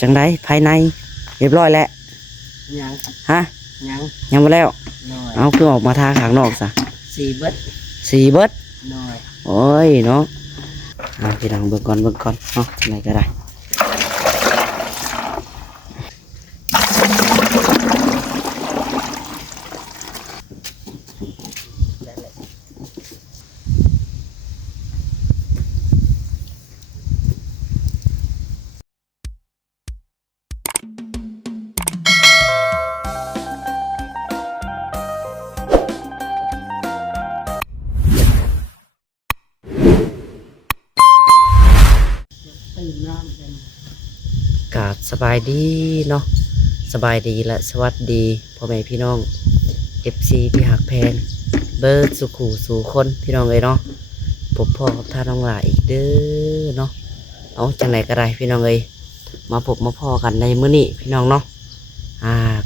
จังไดภายในเรียบร้อยแล้วยังฮะยังมาแล้วน้อยเอาคือออกมาทาข้างนอกซะสี่เบิดสีเบิดน้อยโอ้ยเนาะพี่น้องเบิ่งก่อนเนาะไหนก็ได้ตื่นน้ำกันกราบสบายดีเนาะสบายดีและสวัสดีพ่อแม่พี่น้อง FC ที่หักแพงเบิร์ดสุขูสู่คนพี่น้องเลยเนาะพบพ่อกับท่าน้องหลาอีกเด้อเนาะเอาจังไหนก็ได้พี่น้องเลยมาพบมาพ่อกันในมื้อนี้พี่น้องเนาะ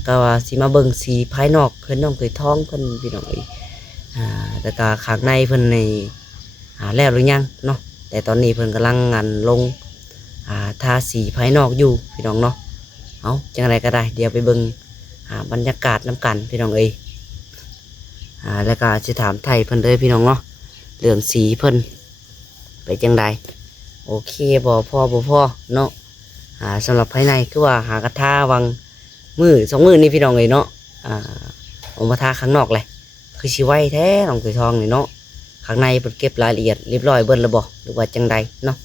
ก็ว่าสิมาเบิ่งสีภายนอกเพิ่นน้องเคยท้องเพิ่นพี่น้องเลยแต่ก็ข้างในเพิ่นในแล้วหรือยังเนาะแต่ตอนนี้เพิ่นกำลังงานลงทาสีภายนอกอยู่พี่น้องเนาะเอาจังไรก็ได้เดี๋ยวไปเบิ่งบรรยากาศน้ำกันพี่น้องเอ้ยแล้วก็จะถามไทยเพิ่นเลยพี่น้องเนาะเรื่องสีเพิ่นไปจังใดโอเคบ่พอเนาะสำหรับภายในคือว่าหากระทาวัง2 มือนี่พี่น้องเอ้ยเนาะออกมาทาข้างนอกเลยคือชิไว้แท้น้องตัวทองนี่เนาะข้างในเพิ่นเก็บรายละเอียดเรียบร้อยเบิ่แล้วบ่หรือว่าจังใดเนาะ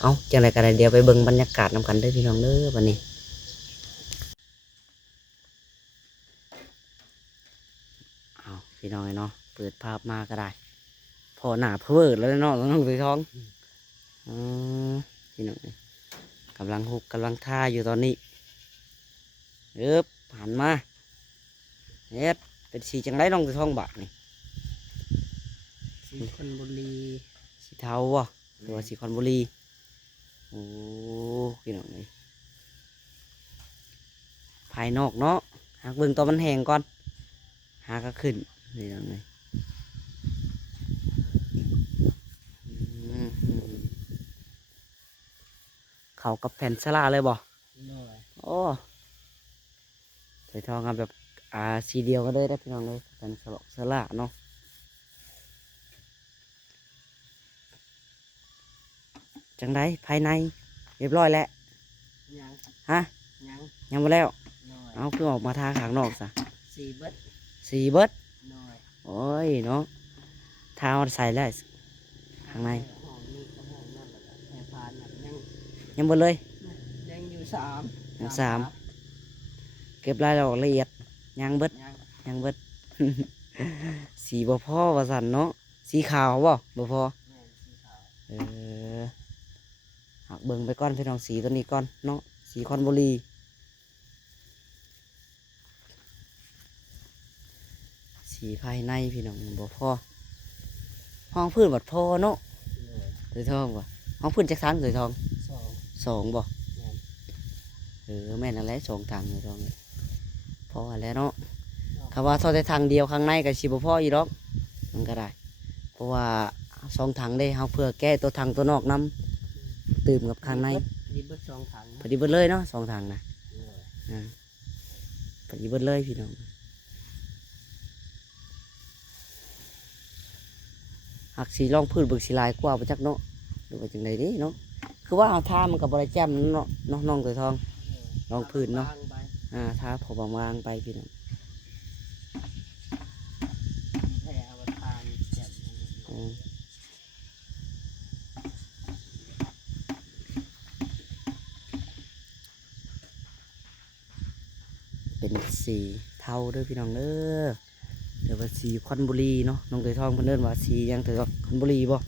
เอาจังไรกันเดี๋ยวไปเบิ่งบรรยากาศนำกันเด้อพี่น้องเด้อวันนี้เอาพี่น้องเนาะเปิดภาพมาก็ได้พอหนาเพิ่มแล้วเนาะน้องสีทองพี่น้องกำลังท่าอยู่ตอนนี้หันมาเฮ็ดเป็นสีจังไรน้องสีทองบาทนี่สีคอนบุรีสีเทาวะหรือว่าสีคอนบุรีโอ้พี่น้องเลยภายนอกเนาะหากเบิ่งตัวมันแห้งก่อนหาก็ขึ้นนี่น้องเลยเขากับแผ่นสลาเลยบ่น้อยโอ้ใส่ทองแบบสีเดียวก็ได้พี่น้องเลยแผ่นสลาเนาะจังไดภายในเรียบร้อยแล้วยังฮะยังมาแล้วเอาคือออกมาทาข้างนอกซะสี่เบิดน้อยโอ้ยเนาะทาใส่แล้วข้างในยังหมดเลยยังอยู่ยัง3เก็บรายละเอียดยังเบิดสีบ่พอว่าสั่นเนาะสีขาวบ่พอหักเบิ่งไปก้อนพี่น้องสีตัวนี้ก้อนเนาะสีคอนบุรีสีภายในพี่น้องบ่พอห้องพื้นบัดพอเนาะสวยทองบ่ห้องพื้นจัก3สวยทอง2บ่แม่นอะไร2ทางสวยทองพอแล้วเนาะคำว่าทอดแต่ทางเดียวข้างในกับสิบ่พออีดอกมันก็ได้เพราะว่า2 ถังได้เฮาเพื่อแก้ตัวทางตัวนอกน้ำตื่มกับข้างในพอดีเบิด2 ถังพอดีเบิดเลยเนาะ2 ถังนะพอดีเบิดเลยพี่น้องหักสีร่องพื้นบึกสีลายกว่าประจักเนาะหรือว่าจังไดดิเนาะคือว่าท่ามันกับบริแจมเนาะน้องตัวทองรองพื้นเนาะท่าพอบางๆไปพี่น้องเป็นสีเทาด้วยพี่น้องเด้อเดี๋ยวว่าสีคอนบุรีเนาะน้องตัวทองเพิ่นเดินว่าสียังถือว่าคอนบุรีบ่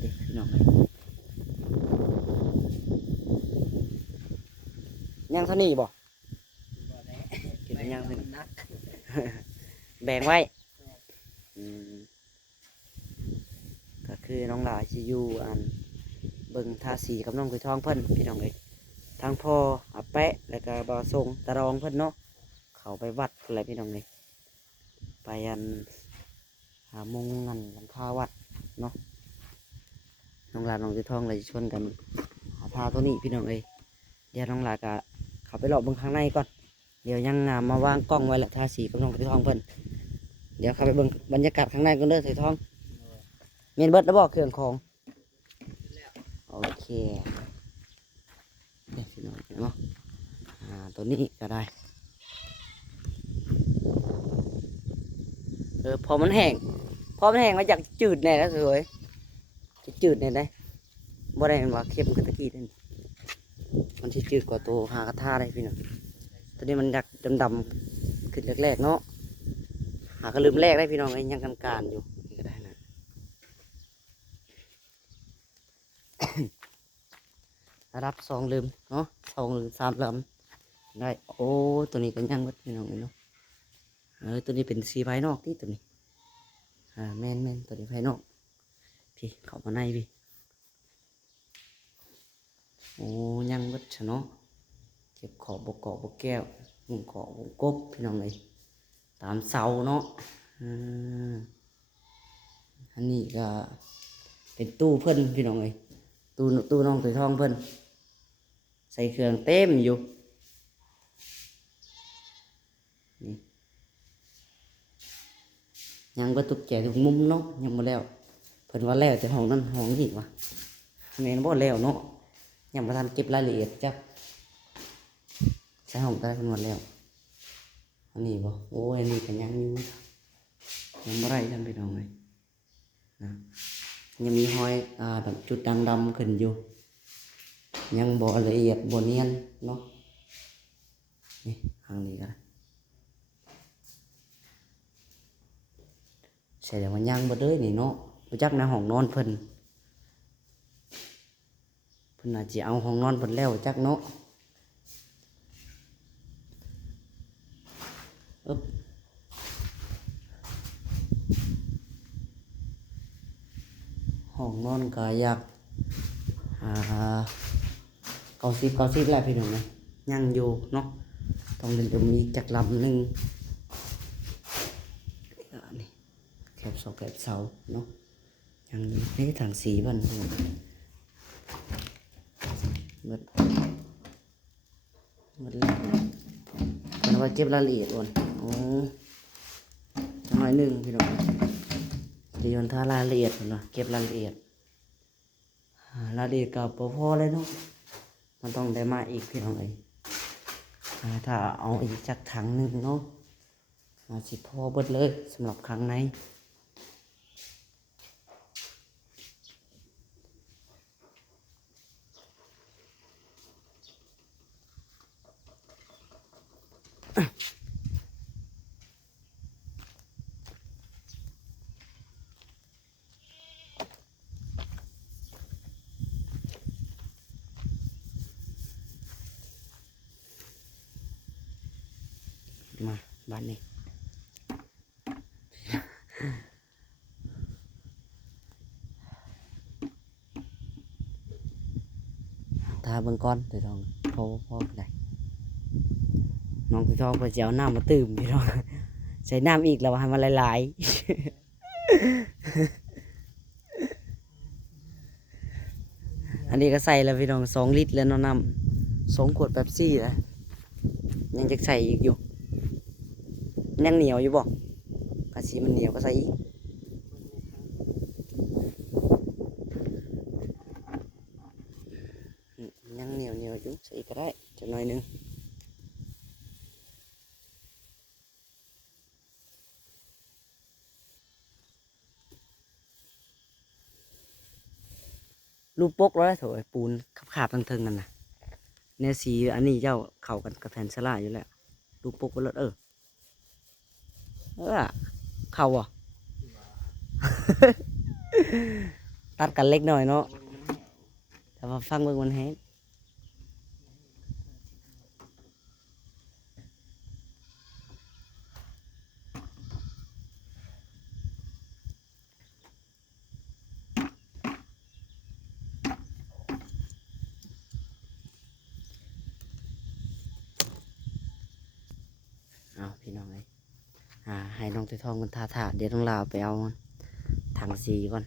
เด็กพี่น้องเลยยังเท่านี้บ่กินยังเท่านี้แบ่งไว้ก็คือน้องหลายสิอยู่เบิ่งทาสีกับน้องตัวทองเพิ่นพี่น้องเลยทางพ่ออาแปะแล้วก็บ่าวทรงตะรองเพิ่นเนาะเขาไปวัดอะไรพี่น้องเลยไปหามุงเงินหลังคาวัดเนาะน้องหลานน้องตัวทองเลยชวนกันหาทาตัวนี้พี่น้องเลย เดี๋ยวน้องหลาก็เข้าไปรอเบิ่งข้างในก่อนเดี๋ยวยังมาวางกล้องไว้ละทาสีกับน้องสีทองเพิ่นเดี๋ยวเข้าไปเบิ่งบรรยากาศข้างในกันเด้อสีทองเมนเบิดแล้วบอกเครื่องของโอเคเดี๋ยวสิน้องเนาะตัวนี้ก็ได้พอมันแห้งมาจากจืดแน่แล้วสวยจะจืดแน่ได้บ่ได้ว่าเข้มกว่าตะกี้นั่นมันที่จืดกว่าตัวหากระทาได้พี่น้องตัวนี้มันอยากดำๆขึ้นแรกๆเนาะหากระลืมแรกได้พี่น้องไอ้ยังการอยู่นี่ก็ได้นะ รับ2 ลืมเนาะ2 หรือ 3 ลำได้โอ้ตัวนี้ก็ยังวัดพี่น้องเลยเนาะตัวนี้เป็นสีภายนอกที่ตัวนี้แม่นตัวนี้ภายนอกพี่เข้ามาในพี่โอ้ยังวัดเนาะเก็บขอบบกเกาะบกแก้ววงเกาะวงกบพี่น้องเลยตามเสาเนาะอันนี้ก็เป็นตู้เพิ่นพี่น้องเลยตู้น้องตัวทองเพิ่นใส่เครื่องเต็มอยู่นี่ยังก็ตุกแจทุกมุมเนาะยังมาแล้วเพิ่นว่าแล้วแต่ห้องนั้นห้องนี้วะแม่นบ่แล้วเนาะยังบ่ทันเก็บรายละเอียดจักใส่ห้องได้เพิ่นว่าแล้วอันนี้บ่โอ้ยอันนี้ก็ยังอยู่ยังบ่ได้ทำพี่น้องเลยนะยังมีหอยแบบจุดดำๆขึ้นอยู่ยังบ่ละเอียดบ่เนียนเนาะนี่ทางนี้ก็ได้ใช่แต่ว่ายังบ่เด้อนี่เนาะบ่จักในห้องนอนเพิ่นน่าจะเอาห้องนอนเพิ่นแล้วจักเนาะห้องนอนก็อยาก90แหละพี่น้องนะยังอยู่เนาะต้องเดินไปมีจักลำหนึ่งนี่แคบเสาเนาะยังนี่ทางสีบันหมดแล้วมันว่าเก็บรายละเอียดอ่อนโอ้จังหน่อยหนึ่งพี่น้องเดี๋ยวถ้ารายละเอียดนะเก็บรายละเอียดกับพอเลยเนาะมันต้องได้มาอีกพี่น้องเอ้ยถ้าเอาอีกจักถังหนึ่งเนาะสิพอเบิดเลยสำหรับครั้งในมาบ้านนี้ทาเบิ่งก้อนถือทองพอได้น้องถือทองไปเจ้าน้ำมาตื่มพี่น้องใส่น้ำอีกแล้วให้มันหลายๆอันนี้ก็ใส่แล้วพี่น้อง2 ลิตรแล้วเนาะน้ำ2 ขวดPepsiแล้วยังจะใส่อีกอยู่ยังเหนียวอยู่บ่กะสีมันเหนียวก็ใส่อีกยังเหนียวอยู่ใส่อีกก็ได้จะหน่อยนึงรูปปกร้อยโถยปูนขาบๆทั้งๆนั่นน่ะเนี่ยสีอันนี้เจ้าเข้ากันกับแผ่นสลาอยู่แล้วรูปปกก็เลิศเข้าอ่ะ ตัดกันเล็กหน่อยเนาะแต่ว่าฟังเบิ่งมันแห้งเอาพี่น้องเลยให้น้องตัวทองมันทาเดี๋ยวต้องลาไปเอาถังสีก่อน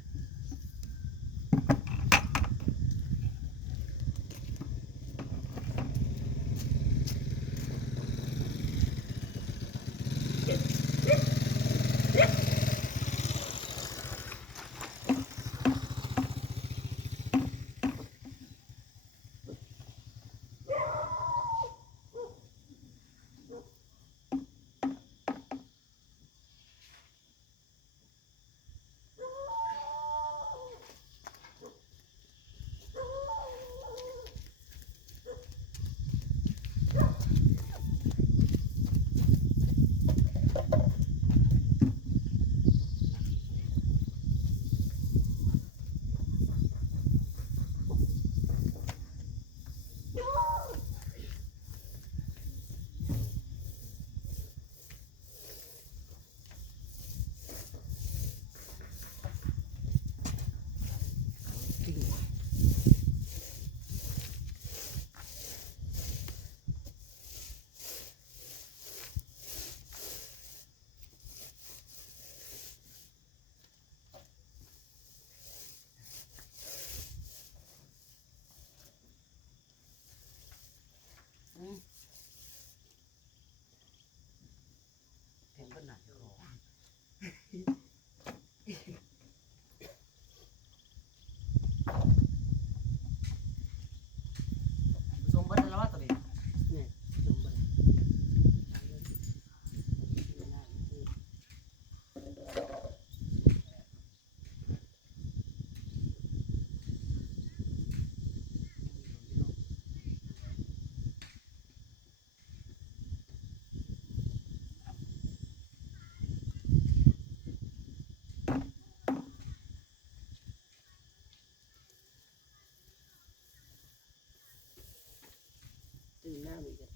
มีหน้ามีกัน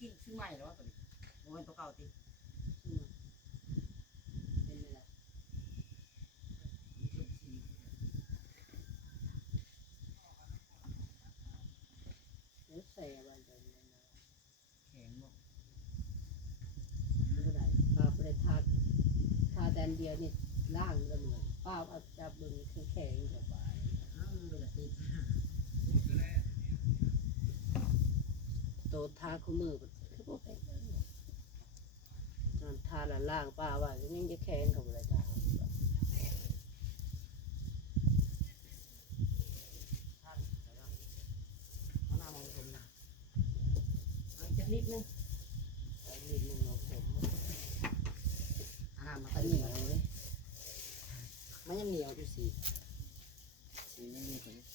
กิ้งซื้อใหม่แล้วตัวนี้โอ้ยตัวเก่าติ อืมเป็นไงล่ะแล้วใส่อะไรแบบนี้นะ แข็งบ่ ไม่ได้ป้าไปทาแดนเดียวนี่ล่างก็เหมือนป้าเอาจับบึงแข็งๆกับบ้าน อ้าวมันก็ติด โตทาคู่มือคือพวกเป็นนั่นทาละล่างป้าว่ายังจะแข็งกับอะไรจ้า ท่านแต่ว่าเอาหน้ามองผมนะเอาอีกจักนิดนึง อันนี้มันเราผม เอาหน้ามา อัน ตึ้ นี้ ง เอาเลยมันยังเหนียวอยู่สิ สียังมีตัวนี้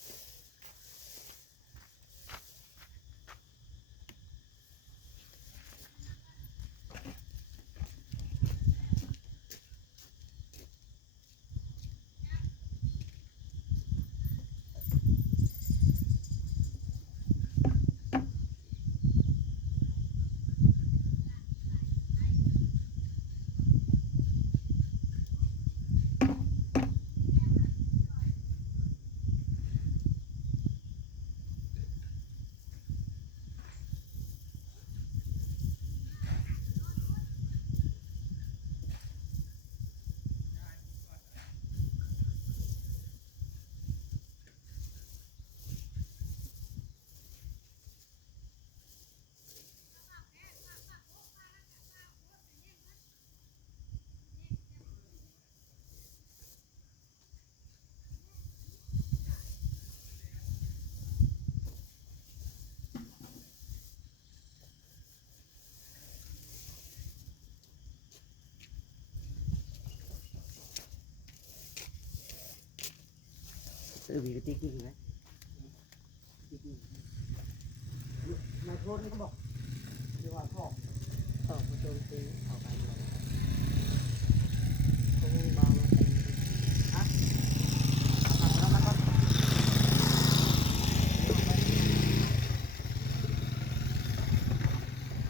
ซื้อวีกติ๊กนี่ไหมนายโทษนี่เขาบอกที่ว่าพ่อ ต่อผู้โจมตีเอาไปเลยคงเบามาตี ฮะเอามาก่อน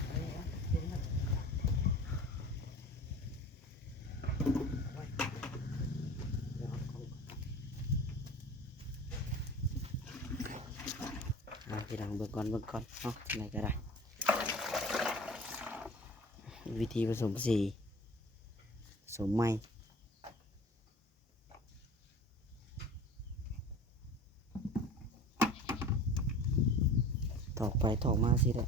อะไรนะเห็นไหม เดี๋ยวเอาของพี่ดังเบิ่งก่อนเนาะไหนก็ได้วิธีผสมสีผสมไม้ถอกไปถอกมาสิแหละ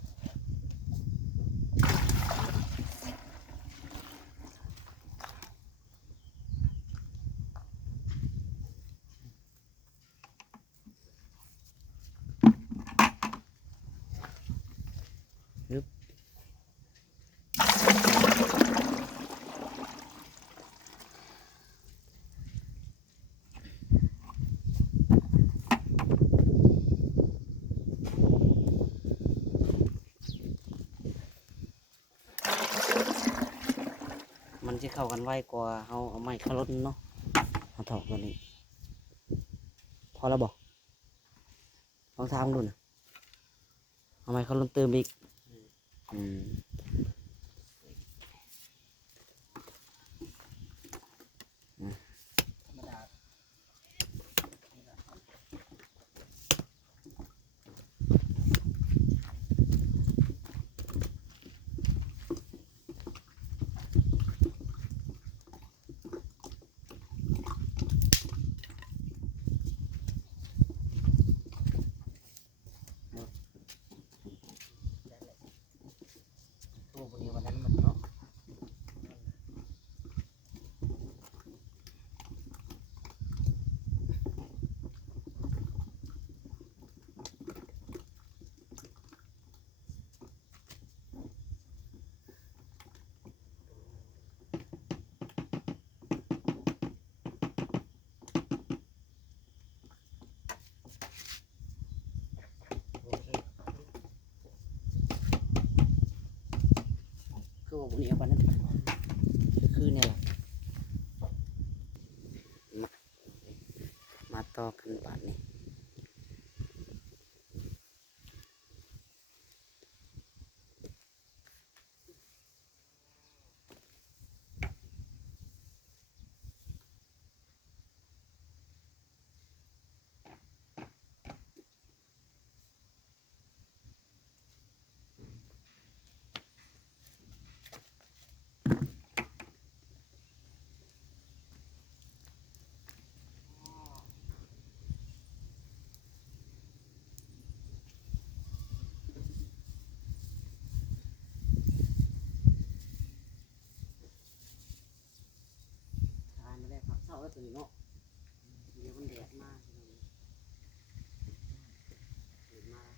ยึบมันจะเข้ากันไวกว่าเอาไม้ขลุ่นเนาะเอาถอกตัวนี้พอแล้วบอกลองทำดูนะเอาไม้ขลุ่นเติมอีกอืม ธรรมดา เ พวกนี้เอาไปนั่นคือเนี่ยแหละมาต่อกันบาดนี้ทานไม่ได้ครับเศร้าแล้วตัวนี้เนาะเดี๋ยวมันแดดมากเลยแดดมาแล้ว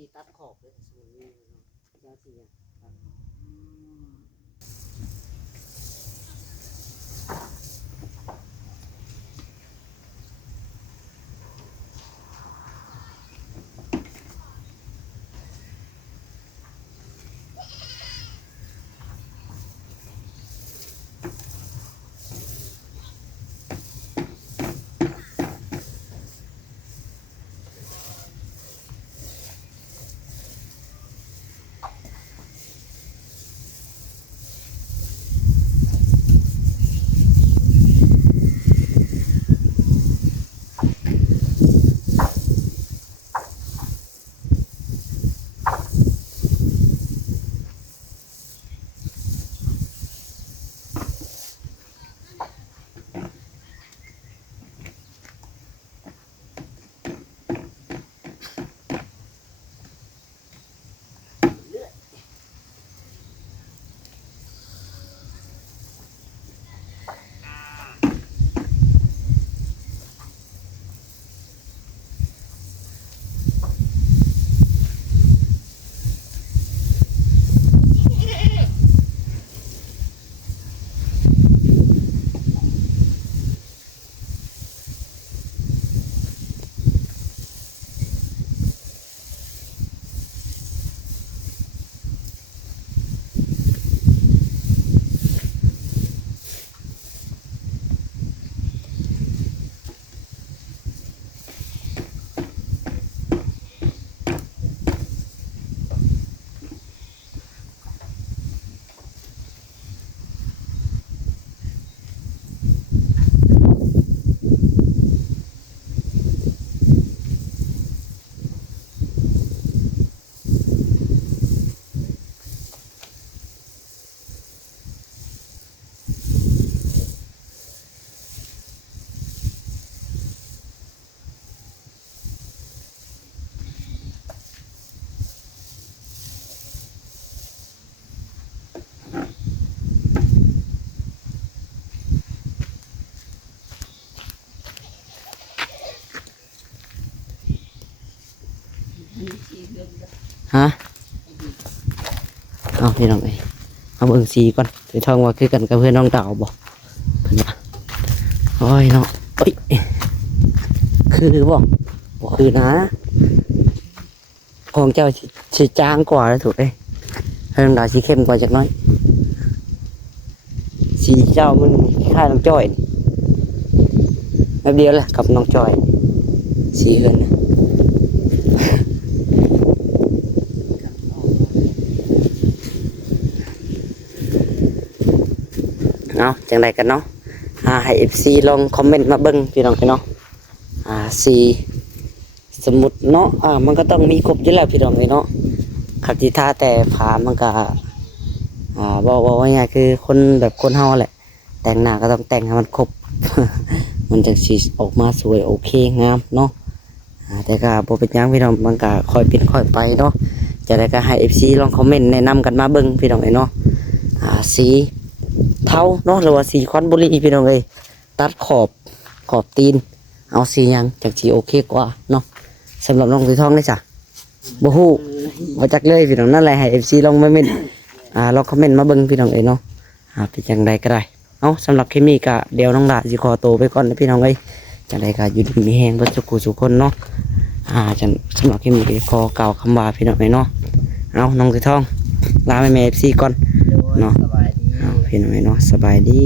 สีตัดขอบเลยสมุนนี่ยาสีครับ ฮะเอาพี่น้องเอ้ยเอาเบิ่งสีก่อนไปท่องว่าคือกันกับเพื่อนน้องดาวบ่เพิ่นว่าโอ้ยเนาะเอ้ยคือบ่บ่คือนะของเจ้าสิจางกว่าแล้วถูกเอ้ยเพื่อนน้องดาวสิเข้มกว่าจักหน้อยสีเจ้ามันคล้ายน้องจ้อยนี่แบบเดียวแหละกับน้องจ้อยสีเฮือนน่ะ เนาะจังไดกันเนาะให้ FC ลองคอมเมนต์มาเบิ่งพี่น้องเนาะสีสมมุติเนาะมันก็ต้องมีครบอยู่แล้วพี่น้องเนาะขัดที่ท่าแต่ผามันก็บอกว่าง่ายๆคือคนแบบคนเฮาแหละแต่งหน้าก็ต้องแต่งให้มันครบ มันจะสีออกมาสวยโอเคงามเนาะแต่ก็บ่เป็นหยังพี่น้องมันก็ค่อยเป็นค่อยไปเนาะจะได้ก็ให้ FC ลองคอมเมนต์แนะนำกันมาเบิ่งพี่น้องเนาะสีเทาเนาะหรือว่าสีคอนบุรีพี่น้องเอ้ยตัดขอบตีนเอาสีหยังจากสีโอเคกว่าเนาะสำหรับน้องสีทองนี่จ้ะบ่ฮู้บ่จักเลยพี่น้องนั่นแหละให้ FC ลองมาเม่นลองคอมเมนต์มาเบิ่งพี่น้องเอ้ยเนาะเป็นจังไดก็ได้เอาสำหรับเคมีก็เดี๋ยวน้องดาสิขอตัวไปก่อนนะพี่น้องเอ้ยจังไดก็อยู่ดีมีแฮงเบิดทุกผู้ทุกคนเนาะจังสำหรับเคมีก็ขอกล่าวคำว่าพี่น้องเอ้ยเนาะเอาน้องสีทองลาแม่ FC ก่อนเนาะพี่น้องเนาะสบายดี